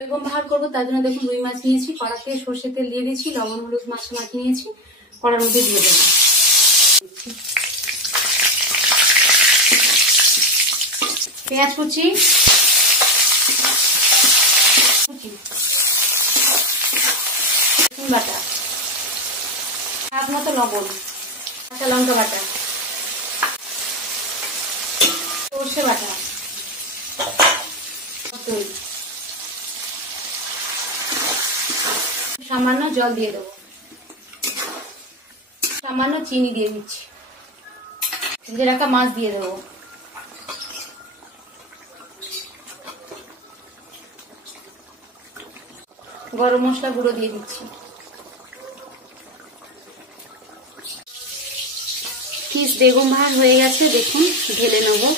বেগুন ভাড় করবো তার জন্য দেখুন রুই মাছ নিয়েছি, কড়াতে সর্ষে তেল দিয়ে দিয়েছি, লবণ হলুদ মাছে মাখিয়ে নিয়েছি, কড়ার মধ্যে দিয়ে দেবো। পেঁয়াজ কুচি, রসুন বাটা, স্বাদ মতো লবণ, কাঁচা লঙ্কা বাটা, সর্ষে বাটা, সামান্য জল দিয়ে দেবো, সামান্য চিনি দিয়ে দিচ্ছি, ভেজে রাখা মাছ দিয়ে দেবো, গরম মশলা গুঁড়ো দিয়ে দিচ্ছি। ফিশ বেগুন ভাড় হয়ে গেছে, দেখুন ঢেলে নেবো।